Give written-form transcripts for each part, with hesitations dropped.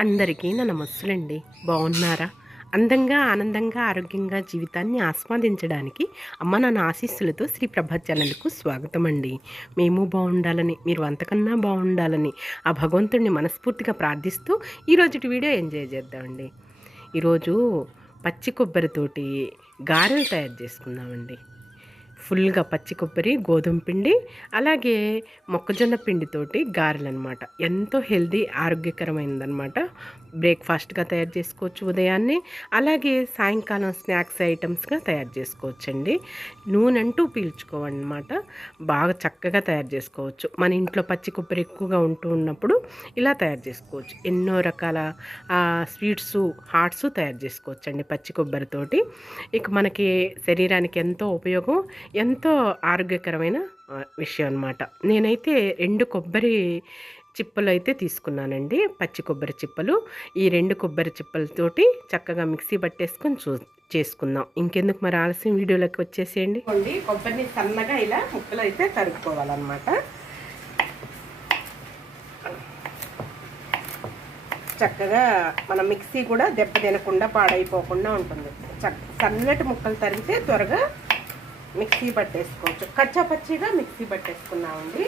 అందరికీ నా నమస్సులండి. బాగున్నారా? అందంగా, ఆనందంగా, ఆరోగ్యంగా జీవితాన్ని ఆస్వాదించడానికి అమ్మ నాన్న ఆశీస్సులతో శ్రీ ప్రభా ఛానల్‌కు స్వాగతం అండి. మేము బాగుండాలని, మీరు అంతకన్నా బాగుండాలని ఆ భగవంతుడిని మనస్ఫూర్తిగా ప్రార్థిస్తూ ఈరోజుటి వీడియో ఎంజాయ్ చేద్దామండి. ఈరోజు పచ్చి కొబ్బరితోటి గారెలు తయారు చేసుకుందామండి. ఫుల్గా పచ్చి కొబ్బరి, గోధుమ పిండి, అలాగే మొక్కజొన్న పిండితోటి గారెలనమాట. ఎంతో హెల్దీ, ఆరోగ్యకరమైనదనమాట. బ్రేక్ఫాస్ట్గా తయారు చేసుకోవచ్చు ఉదయాన్నే, అలాగే సాయంకాలం స్నాక్స్ ఐటమ్స్గా తయారు చేసుకోవచ్చండి. నూనె అంటూ పీల్చుకోవన్నమాట. బాగా చక్కగా తయారు చేసుకోవచ్చు. మన ఇంట్లో పచ్చి కొబ్బరి ఎక్కువగా ఉన్నప్పుడు ఇలా తయారు చేసుకోవచ్చు. ఎన్నో రకాల స్వీట్స్, హాట్స్ తయారు చేసుకోవచ్చండి పచ్చి కొబ్బరితోటి. ఇక మనకి శరీరానికి ఎంతో ఉపయోగం, ఎంతో ఆరోగ్యకరమైన విషయం అన్నమాట. నేనైతే 2 కొబ్బరి చిప్పలు అయితే తీసుకున్నానండి, పచ్చి కొబ్బరి చిప్పలు. ఈ 2 కొబ్బరి చిప్పలతోటి చక్కగా మిక్సీ పట్టేసుకొని చేసుకుందాం. ఇంకెందుకు మరి ఆలస్యం, వీడియోలోకి వచ్చేసేయండి. కొబ్బరిని సన్నగా ఇలా ముక్కలు అయితే తరుక్కోవాలన్నమాట. చక్కగా మన మిక్సీ కూడా దెబ్బ తినకుండా, పాడైపోకుండా ఉంటుంది. సన్నటి ముక్కలు తరిగితే త్వరగా మిక్సీ పట్టేసుకోవచ్చు. కచ్చా పచ్చిగా మిక్సీ పట్టేసుకున్నామండి.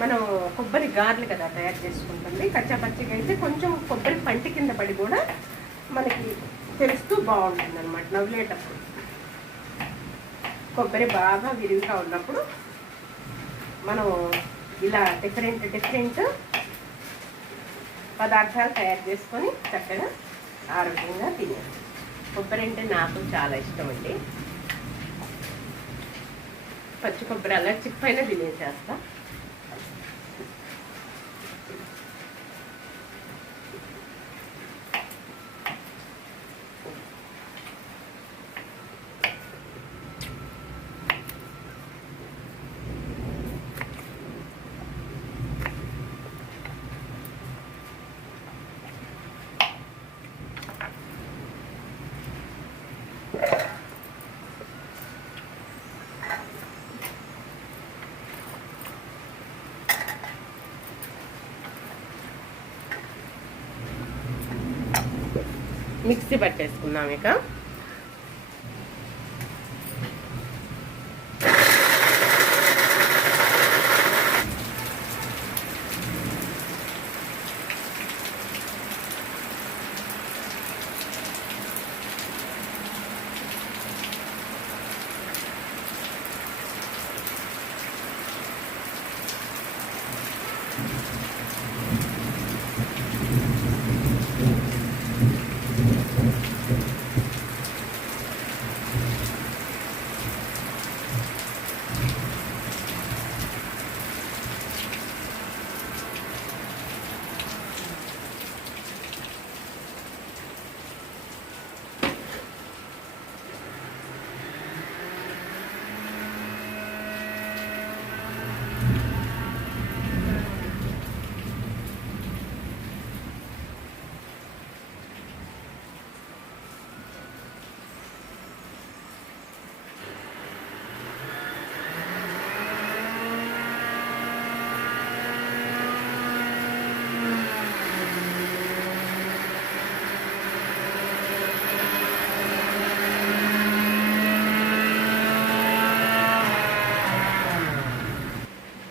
మనం కొబ్బరి గారెలు కదా తయారు చేసుకుంటుంది. కచ్చా పచ్చిగా అయితే కొంచెం కొబ్బరి పంటి కింద పడి కూడా మనకి తెలుస్తూ బాగుంటుంది అనమాట నవ్వులేటప్పుడు. కొబ్బరి బాగా విరివిగా ఉన్నప్పుడు మనం ఇలా డిఫరెంట్ పదార్థాలు తయారు చేసుకొని చక్కగా ఆరోగ్యంగా తినేది. కొబ్బరి అంటే నాకు చాలా ఇష్టం అండి. పచ్చి కొబ్బరి అలా చిప్పైనా తినేసేస్తా. మిక్సీ పట్టేసుకుందాం. ఇక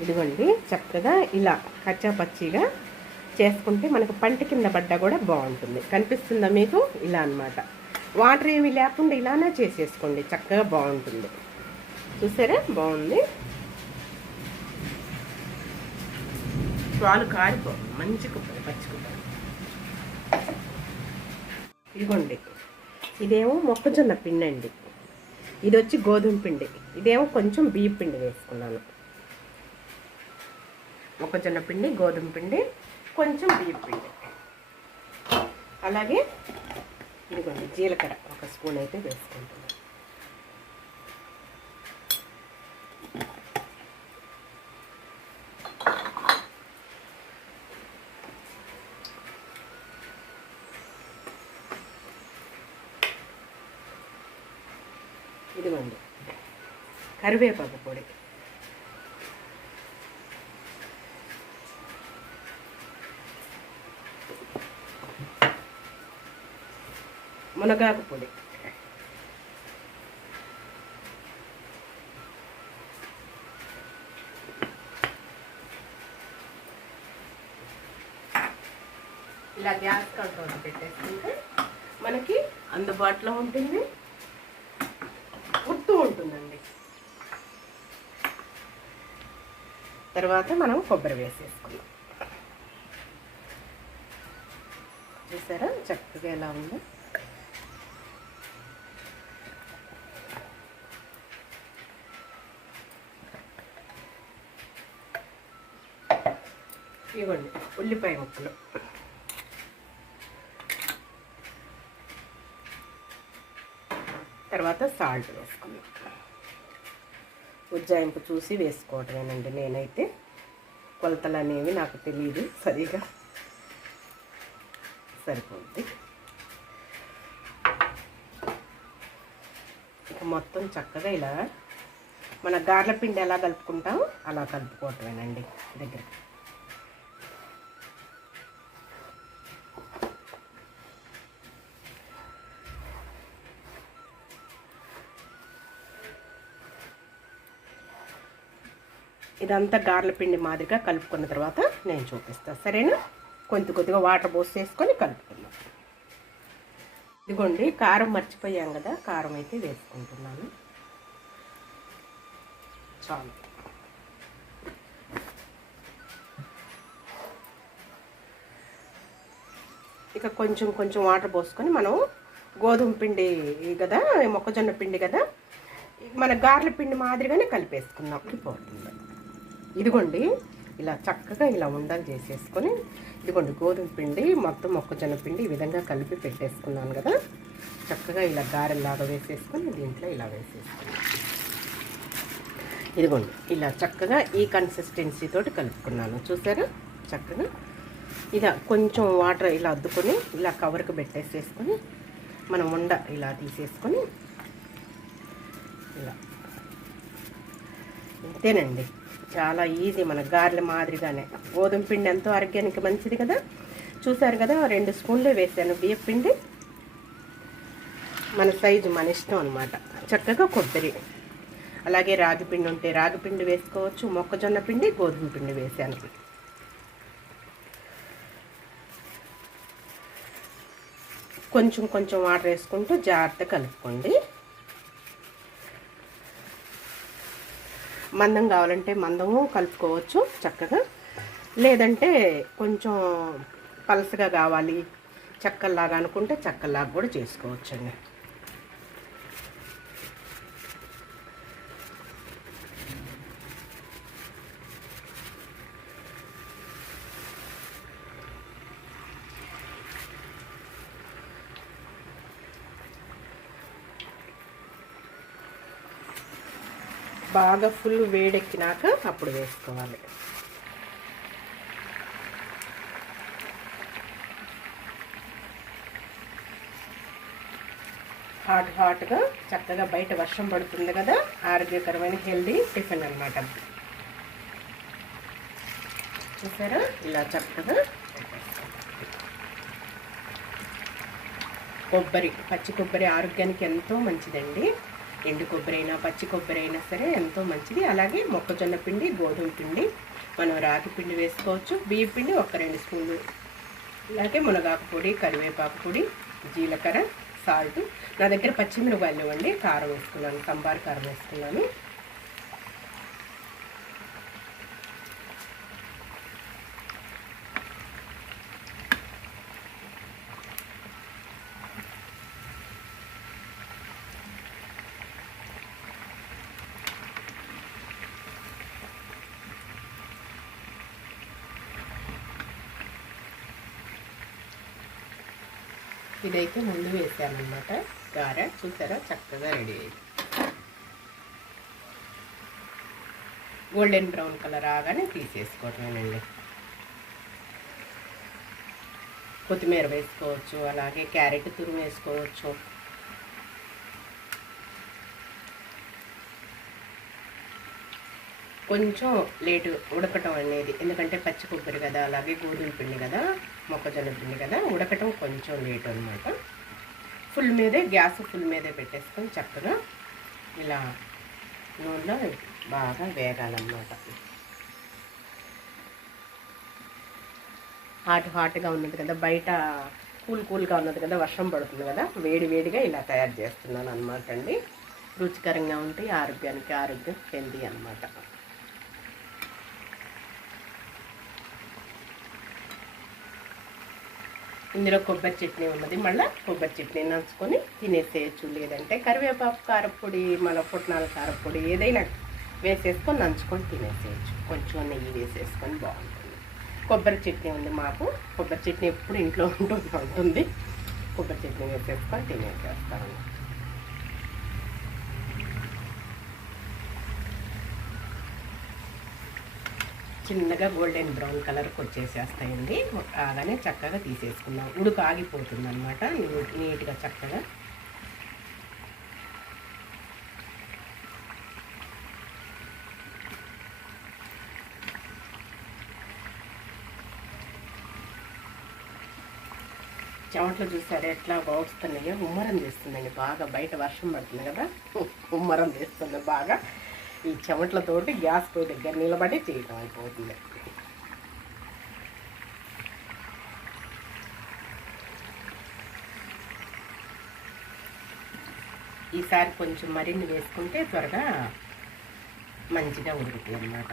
ఇదిగోండి, చక్కగా ఇలా కచ్చా పచ్చిగా చేసుకుంటే మనకు పంట కింద పడ్డా కూడా బాగుంటుంది. కనిపిస్తుందా మీకు? ఇలా అన్నమాట. వాటర్ ఏమి లేకుండా ఇలానే చేసేసుకోండి, చక్కగా బాగుంటుంది. చూసారా? బాగుంది. పాలు కారిపో, మంచి కొబ్బరి, పచ్చి కొబ్బరి. ఇదిగోండి, ఇదేమో మొక్కజొన్న పిండి అండి, ఇది వచ్చి గోధుమ పిండి, ఇదేమో కొంచెం బియ్యం పిండి వేసుకున్నాను. మొక్కజొన్న పిండి, గోధుమ పిండి, కొంచెం బియ్యం పిండి, అలాగే ఇదిగోండి జీలకర్ర 1 స్పూన్ అయితే వేసుకుంటున్నాను. ఇదిగోండి కరివేపాకు పొడి, మునగాకు పొడి, ఇలా గ్యాస్ కంట్రోల్ పెట్టేసుకుంటే మనకి అందుబాటులో ఉంటుంది, గుర్తు ఉంటుందండి. తర్వాత మనం కొబ్బరి వేసేసుకున్నాం. చూసారా చక్కగా ఎలా ఉందో. ఇవ్వండి ఉల్లిపాయ ముక్కలు, తర్వాత సాల్ట్ వేసుకున్నాం. ఉజ్జాయింపు చూసి వేసుకోవటమేనండి. నేనైతే కొలతలు అనేవి నాకు తెలియదు సరిగా, సరిపోద్ది. ఇక మొత్తం చక్కగా ఇలా మన గార్ల పిండి ఎలా కలుపుకుంటాం అలా కలుపుకోవటమేనండి దగ్గర. ఇదంతా గార్ల పిండి మాదిరిగా కలుపుకున్న తర్వాత నేను చూపిస్తాను, సరేనా? కొద్దిగా వాటర్ పోసేసుకొని కలుపుకుందాం. ఇదిగోండి కారం మర్చిపోయాం కదా, కారం అయితే వేసుకుంటున్నాను. చాలు. ఇక కొంచెం వాటర్ పోసుకొని మనం గోధుమ పిండి కదా, మొక్కజొన్న పిండి కదా, మన గార్ల పిండి మాదిరిగానే కలిపేసుకుందాం. పోతుంది. ఇదిగోండి ఇలా చక్కగా ఇలా ఉండలు చేసేసుకొని, ఇదిగోండి గోధుమ పిండి మొత్తం మొక్కజొన్న పిండి ఈ విధంగా కలిపి పెట్టేసుకున్నాను కదా, చక్కగా ఇలా గారెల్లాగా వేసేసుకొని దీంట్లో ఇలా వేసేసుకున్నాను. ఇదిగోండి ఇలా చక్కగా ఈ కన్సిస్టెన్సీ తోటి కలుపుకున్నాను. చూసారా చక్కగా. ఇలా కొంచెం వాటర్ ఇలా అద్దుకొని ఇలా కవర్కి పెట్టేసేసుకొని మనం ఉండ ఇలా తీసేసుకొని ఇలా, ఇంతేనండి. చాలా ఈజీ, మన గారెల మాదిరిగానే. గోధుమ పిండి ఎంతో ఆరోగ్యానికి మంచిది కదా. చూసారు కదా, 2 స్పూన్లే వేసాను బియ్యం పిండి. మన సైజు మన ఇష్టం అనమాట. చక్కగా కొబ్బరి, అలాగే రాగి పిండి ఉంటే రాగి పిండి వేసుకోవచ్చు, మొక్కజొన్న పిండి గోధుమ పిండి వేసాను. కొంచెం వాటర్ వేసుకుంటూ జాగ్రత్తగా కలుపుకోండి. మందం కావాలంటే మందము కలుపుకోవచ్చు చక్కగా, లేదంటే కొంచెం పలసగా కావాలి చెక్కల్లాగా అనుకుంటే చెక్కల్లాగా కూడా చేసుకోవచ్చండి. బాగా ఫుల్ వేడెక్కినాక అప్పుడు వేసుకోవాలి. హాట్గా చక్కగా బయట వర్షం పడుతుంది కదా, ఆరోగ్యకరమైన హెల్దీ టిఫిన్ అనమాట. చూసారా ఇలా చక్కగా. కొబ్బరి, పచ్చి కొబ్బరి ఆరోగ్యానికి ఎంతో మంచిదండి. ఎండు కొబ్బరి అయినా పచ్చి కొబ్బరి అయినా సరే ఎంతో మంచిది. అలాగే మొక్కజొన్న పిండి గోధుమ పిండి, మనం రాగి పిండి వేసుకోవచ్చు, బియ్య పిండి 1-2 స్పూన్లు, అలాగే మునగాకు పొడి, కరివేపాకు పొడి, జీలకర్ర, సాల్ట్. నా దగ్గర పచ్చిమిరపకాయలు ఇవ్వండి, కారం వేసుకున్నాను, సాంబార్ కారం వేసుకున్నాను. ఇదైతే ముందు వేసానమాట గారె. చూసారా చక్కగా రెడీ అయింది. గోల్డెన్ బ్రౌన్ కలర్ రాగానే తీసేసుకోవటమేనండి. కొత్తిమీర వేసుకోవచ్చు, అలాగే క్యారెట్ తురుము వేసుకోవచ్చు. కొంచెం లేటు ఉడకటం అనేది, ఎందుకంటే పచ్చి కొబ్బరి కదా, అలాగే గోధుమ పిండి కదా, మొక్కజొన్న పిండి కదా, ఉడకటం కొంచెం లేటు అనమాట. ఫుల్ మీదే గ్యాస్ ఫుల్ మీదే పెట్టేసుకొని చక్కగా ఇలా నూనెలో బాగా వేగాలన్నమాట. హాట్గా ఉన్నది కదా, బయట కూల్గా ఉన్నది కదా, వర్షం పడుతుంది కదా, వేడిగా ఇలా తయారు చేస్తున్నాను అనమాట అండి. రుచికరంగా ఉంటాయి, ఆరోగ్యానికి ఆరోగ్యం హెల్దీ అనమాట. ఇందులో కొబ్బరి చట్నీ ఉన్నది, మళ్ళీ కొబ్బరి చట్నీ నంచుకొని తినేసేయచ్చు. లేదంటే కరివేపాకు కారపొడి, మళ్ళీ పుట్నాల కారపొడి ఏదైనా వేసేసుకొని నంచుకొని తినేసేయచ్చు. కొంచెం నెయ్యి వేసేసుకొని బాగుంటుంది. కొబ్బరి చట్నీ ఉంది మాకు, కొబ్బరి చట్నీ ఎప్పుడు ఇంట్లో ఉంటుంది. కొబ్బరి చట్నీ వేసేసుకొని తినేసేస్తాను. చిన్నగా గోల్డెన్ బ్రౌన్ కలర్కి వచ్చేసేస్తాయండి. అలానే చక్కగా తీసేసుకున్నాం. ఉడుకు ఆగిపోతుంది అనమాట నీట్గా చక్కగా. చెమట్లు చూసారు ఎట్లా బాగుస్తున్నాయో, ఉమ్మరం చేస్తుందండి బాగా. బయట వర్షం పడుతుంది కదా, ఉమ్మరం చేస్తుంది బాగా. ఈ చెమట్లతోటి గ్యాస్ పొయ్యి దగ్గర నిలబడి చేయటం అయిపోతుంది. ఈసారి కొంచెం మరిన్ని వేసుకుంటే త్వరగా మంచిగా ఉడుకుతుంది అన్నమాట.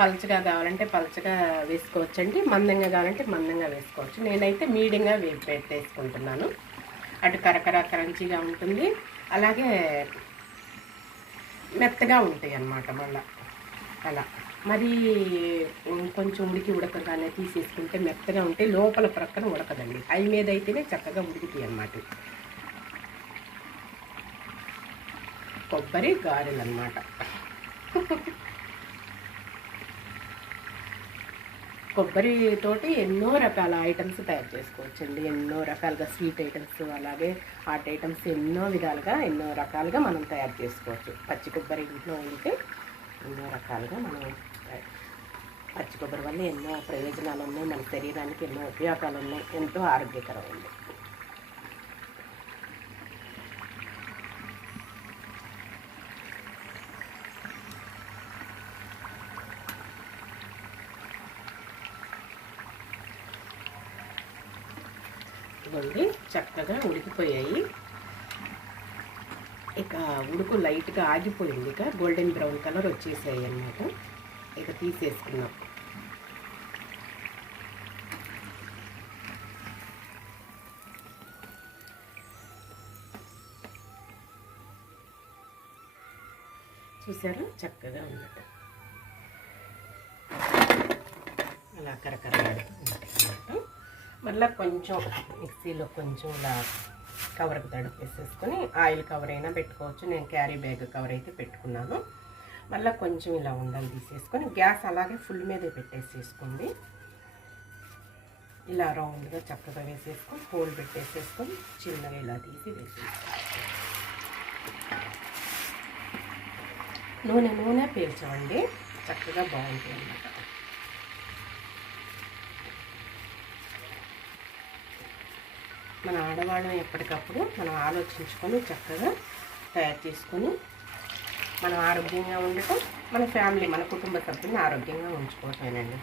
పలచగా కావాలంటే పలచగా వేసుకోవచ్చండి, మందంగా కావాలంటే మందంగా వేసుకోవచ్చు. నేనైతే మీడియంగా పెట్టేసుకుంటున్నాను. అటు కరంచీగా ఉంటుంది, అలాగే మెత్తగా ఉంటాయి అన్నమాట. మళ్ళీ అలా మరి కొంచెం ఉడకగానే తీసేసుకుంటే మెత్తగా ఉంటే లోపల ప్రక్కన ఉడకదండి. హై మీద అయితేనే చక్కగా ఉడుకుతాయి అన్నమాట. కొబ్బరి గారెలు అన్నమాట. కొబ్బరితోటి ఎన్నో రకాల ఐటమ్స్ తయారు చేసుకోవచ్చండి. ఎన్నో రకాలుగా స్వీట్ ఐటమ్స్, అలాగే హాట్ ఐటమ్స్, ఎన్నో విధాలుగా ఎన్నో రకాలుగా మనం తయారు చేసుకోవచ్చు. పచ్చి కొబ్బరి ఇంట్లో ఉంటే ఎన్నో రకాలుగా మనం పచ్చి కొబ్బరి వల్ల ఎన్నో ప్రయోజనాలు ఉన్నాయి, మన శరీరానికి ఎన్నో ఉపయోగాలు ఉన్నాయి, ఎంతో ఆరోగ్యకరమైంది. ఇవ్వండి చక్కగా ఉడికిపోయాయి. ఇక ఉడుకు లైట్గా ఆగిపోయింది, ఇక గోల్డెన్ బ్రౌన్ కలర్ వచ్చేసాయి అన్నమాట. ఇక తీసేసుకున్నాం. చూసారా చక్కగా ఉన్నట్టు అలా కరకరలాడుతుంది. మళ్ళీ కొంచెం మిక్సీలో కొంచెం ఇలా కవర్కి తడిపేసేసుకొని, ఆయిల్ కవర్ అయినా పెట్టుకోవచ్చు. నేను క్యారీ బ్యాగ్ కవర్ అయితే పెట్టుకున్నాను. మళ్ళీ కొంచెం ఇలా ఉండలు తీసేసుకొని గ్యాస్ అలాగే ఫుల్ మీదే పెట్టేసేసుకోండి. ఇలా రౌండ్గా చక్కగా వేసేసుకొని హోల్ పెట్టేసేసుకొని చిన్నగా ఇలా తీసి వేసేసుకోండి. నూనె పీల్చమండి, చక్కగా బాగుంటుంది అన్నమాట. మన ఆడవాళ్ళం ఎప్పటికప్పుడు మనం ఆలోచించుకొని చక్కగా తయారు చేసుకొని మనం ఆరోగ్యంగా ఉండటం, మన ఫ్యామిలీ, మన కుటుంబ సభ్యులను ఆరోగ్యంగా ఉంచుకోవటమేనండి.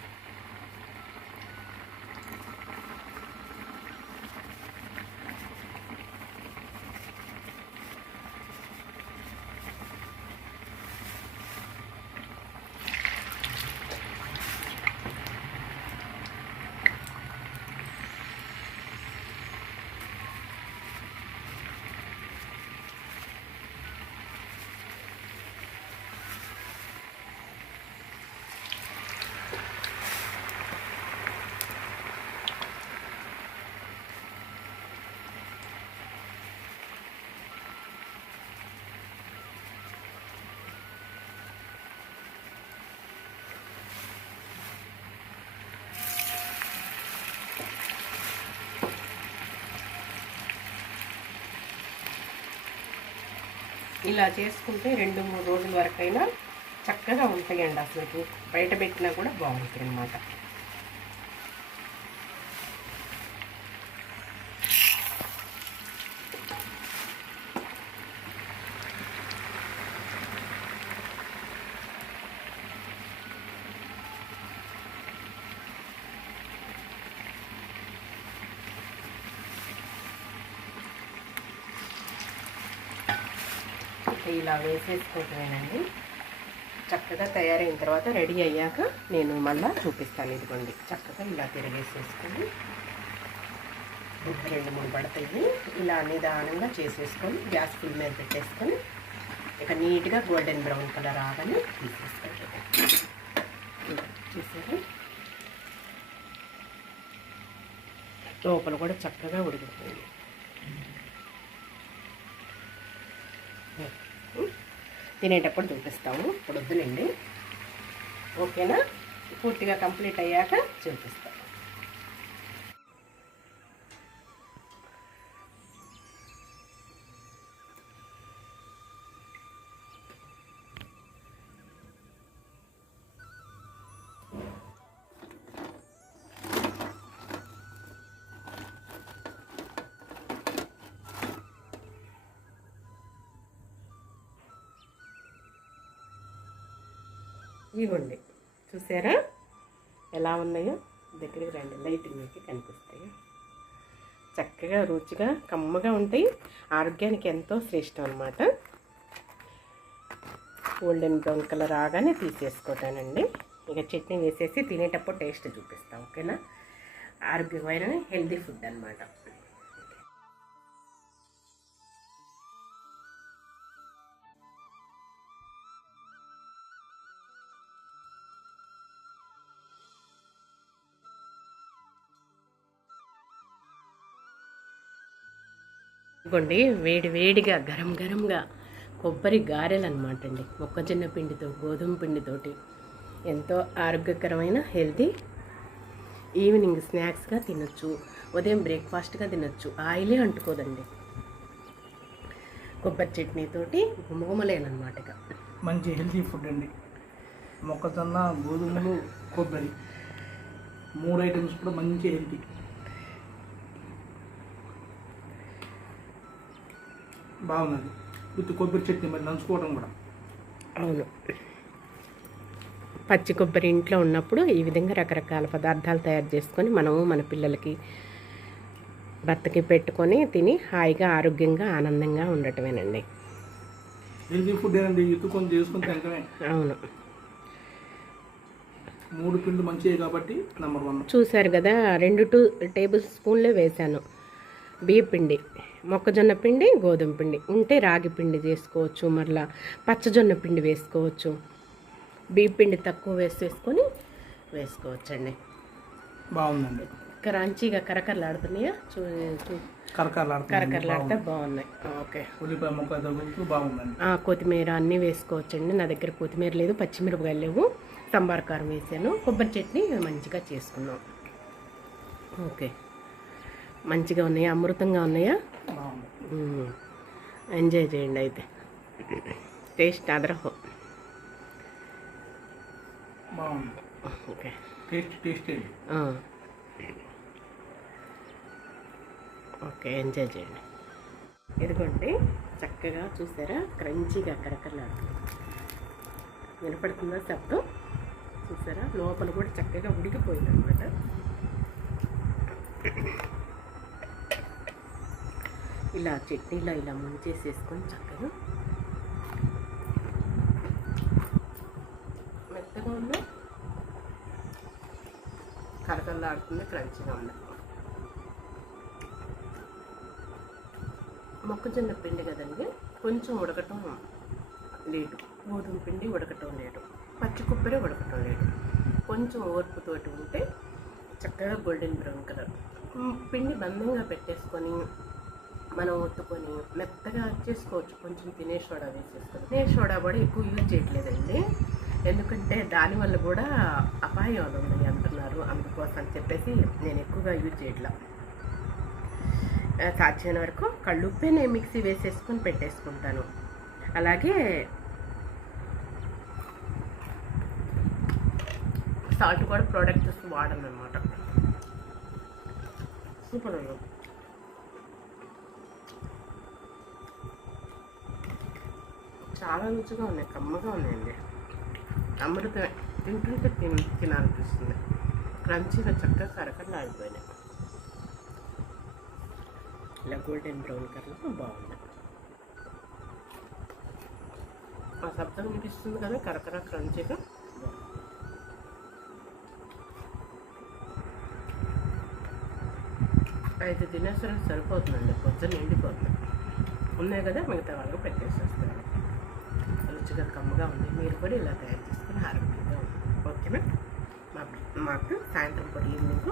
ఇలా చేసుకుంటే 2-3 రోజుల వరకైనా చక్కగా చక్కగా ఉంటాయండి. అసలు బయట పెట్టినా కూడా బాగుంటాయి అన్నమాట. ఇలా వేసేసుకోవటమేనండి. చక్కగా తయారైన తర్వాత రెడీ అయ్యాక నేను మళ్ళీ చూపిస్తాను. ఇదిగోండి చక్కగా ఇలా తిరిగేసేసుకొని 2-3 పడతాయి. ఇలా నిదానంగా చేసేసుకొని గ్యాస్ ఫుల్ మీద పెట్టేసుకొని ఇక నీట్గా గోల్డెన్ బ్రౌన్ కలర్ రాగానే తీసేసుకోండి. చూసారా, లోపల కూడా చక్కగా ఉడికిపోయింది. తినేటప్పుడు చూపిస్తాము, ఇప్పుడు వద్దులేండి. ఓకేనా, పూర్తిగా కంప్లీట్ అయ్యాక చూపిస్తాము. ఇవ్వండి, చూసారా ఎలా ఉన్నాయో? దగ్గరికి రండి, లైటింగ్ మీకు కనిపిస్తాయి. చక్కగా రుచిగా కమ్మగా ఉంటాయి. ఆరోగ్యానికి ఎంతో శ్రేష్టం అన్నమాట. గోల్డెన్ బ్రౌన్ కలర్ రాగానే తీసేసుకోవటానండి. ఇక చట్నీ వేసేసి తినేటప్పుడు టేస్ట్ చూపిస్తాం. ఓకేనా, ఆరోగ్యమైన హెల్తీ ఫుడ్ అన్నమాట. ఇదిగోండి వేడిగా గరంగా కొబ్బరి గారెలు అనమాట అండి. మొక్కజొన్న పిండితో గోధుమ పిండితోటి ఎంతో ఆరోగ్యకరమైన హెల్తీ ఈవినింగ్ స్నాక్స్గా తినొచ్చు, ఉదయం బ్రేక్ఫాస్ట్గా తినొచ్చు. ఆయిలే అంటుకోదండి. కొబ్బరి చట్నీతోటి గుమగుమలేనమాట. ఇక మంచి హెల్తీ ఫుడ్ అండి. మొక్కజొన్న, గోధుమలు, కొబ్బరి 3 ఐటమ్స్ కూడా మంచి హెల్తీ. బాగున్నది విత్ కొబ్బరి చట్నీ, మరి నంచుకోవడం కూడా. అవును, పచ్చి కొబ్బరి ఇంట్లో ఉన్నప్పుడు ఈ విధంగా రకరకాల పదార్థాలు తయారు చేసుకొని మనము మన పిల్లలకి, భర్తకి పెట్టుకొని తిని హాయిగా ఆరోగ్యంగా ఆనందంగా ఉండటమేనండి. హెల్తీ ఫుడ్ ఏనండి, ఎత్తుకొని చేసుకొని తింటమే. అవును, 3 పిండి మంచివి కాబట్టి నెంబర్ 1. చూశారు కదా, 2 టేబుల్ స్పూన్లే వేశాను. బియ్య పిండి, మొక్కజొన్న పిండి, గోధుమ పిండి ఉంటే రాగి పిండి చేసుకోవచ్చు, మరలా పచ్చజొన్న పిండి వేసుకోవచ్చు. బియ్య పిండి తక్కువ వేసుకోవచ్చండి. బాగుందండి, క్రంచీగా కరకరలాడుతున్నాయా? కరకరలాడితే బాగున్నాయి. ఓకే, ఉల్లిపాయ ముక్క బాగుందండి. కొత్తిమీర అన్నీ వేసుకోవచ్చండి. నా దగ్గర కొత్తిమీర లేదు, పచ్చిమిరపకాయలు లేవు. సాంబార్ కారం వేసాను. కొబ్బరి చట్నీ మంచిగా చేసుకున్నాం. ఓకే, మంచిగా ఉన్నాయా? అమృతంగా ఉన్నాయా? ఎంజాయ్ చేయండి అయితే. టేస్ట్ అదరహో. ఓకే, ఓకే, ఎంజాయ్ చేయండి. ఇదిగోండి చక్కగా చూసారా, క్రంచీగా కరకరలాడుతుంది. వినపడుతుందా శబ్దం? చూసారా, లోపల కూడా చక్కగా ఉడికిపోయింది అనమాట. ఇలా చట్నీలో ఇలా ముంచేసేసుకొని చక్కగా మెత్తగా ఉంది, కరకరలాడుతుంది, క్రంచిగా ఉంది. మొక్కజొన్న పిండి కదండి, కొంచెం ఉడకటం లేటు. గోధుమ పిండి ఉడకటం లేటు, పచ్చి కొబ్బరి ఉడకటం లేటు. కొంచెం ఓర్పుతోటి ఉంటే చక్కగా గోల్డెన్ బ్రౌన్ కలర్. పిండి బందంగా పెట్టేసుకొని మనం ఒత్తుకొని మెత్తగా చేసుకోవచ్చు. కొంచెం తినే సోడా వేసేసుకొని, తినే సోడా కూడా ఎక్కువ యూజ్ చేయట్లేదండి, ఎందుకంటే దానివల్ల కూడా అపాయాలు ఉన్నాయి అంటున్నారు. అందుకోసం అని చెప్పేసి నేను ఎక్కువగా యూజ్ చేయట్లా. సాధ్యమైన వరకు కళ్ళుప్పే నేను మిక్సీ వేసేసుకొని పెట్టేసుకుంటాను. అలాగే సాల్ట్ కూడా ప్రోడక్ట్స్ వాడను అనమాట. సూపర్ ఉంది. చాలా రుచిగా ఉన్నాయి, కమ్మగా ఉన్నాయండి. అమృతమే, తింటుంటే తినాలనిపిస్తుంది. క్రంచీగా చక్కగా కరకరలు ఆడిపోయినాయి. ఇలా గోల్డెన్ బ్రౌన్ కలర్లో బాగుంది. ఆ శబ్దం వినిపిస్తుంది కదా, కరకర క్రంచీగా. అయితే తినేసరికి సరిపోతుందండి, కొంచెం నిండిపోతుంది. ఉన్నాయి కదా, మిగతా వాళ్ళకి పెట్టేసేస్తాను. రుచిగా కమ్మగా ఉంది. మీరు కూడా ఇలా తయారు చేసుకుని ఆరోగ్యంగా ఉంది. ఓకేనా? మాకు సాయంత్రం పూట ఈవినింగ్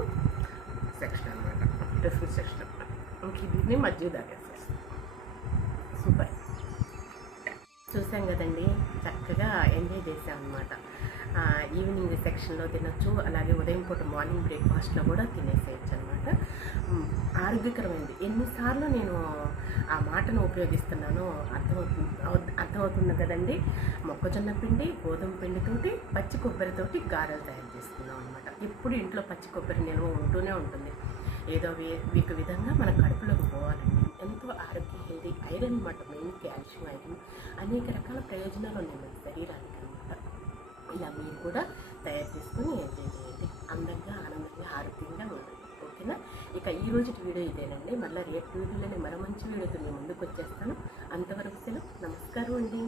సెక్షన్ అనమాట, టిఫిన్ సెక్షన్. ఇంక దీన్ని మజ్జిగ తాగేసేస్తాం. సూపర్. చూసాం కదండి, చక్కగా ఎంజాయ్ చేసాం అనమాట. ఈవినింగ్ సెక్షన్లో తినచ్చు, అలాగే ఉదయం పూట మార్నింగ్ బ్రేక్ఫాస్ట్లో కూడా తినేసేయచ్చు అనమాట. ఆరోగ్యకరమైనది. ఎన్నిసార్లు నేను ఆ మాటను ఉపయోగిస్తున్నానో అర్థమవుతుంది కదండి. మొక్కజొన్న పిండి, గోధుమ పిండితోటి, పచ్చి కొబ్బరితోటి గారెలు తయారు చేసుకున్నాం అనమాట. ఎప్పుడు ఇంట్లో పచ్చి కొబ్బరి నిల్వ ఉంటూనే ఉంటుంది. ఏదో వీక్ విధంగా మన కడుపులోకి పోవాలండి. ఎంతో ఆరోగ్య హెల్దీ, ఐరన్ అనమాట, మెయిన్ కాల్షియం, ఐరన్, అనేక రకాల ప్రయోజనాలు ఉన్నాయి మన శరీరానికి అనమాట. ఇలా మీరు కూడా తయారు చేసుకొని ఎంజాయ్ చేయండి. అందంగా, ఆనందంగా, ఆరోగ్యంగా ఉండండి. ఓకేనా? ఇక ఈ రోజు వీడియో ఇదేనండి. మళ్ళీ రేపు వీడియోలోనే మరో మంచి వీడియోతో నేను ముందుకు వచ్చేస్తాను. అంతవరకు సెలవు. నమస్కారం అండి.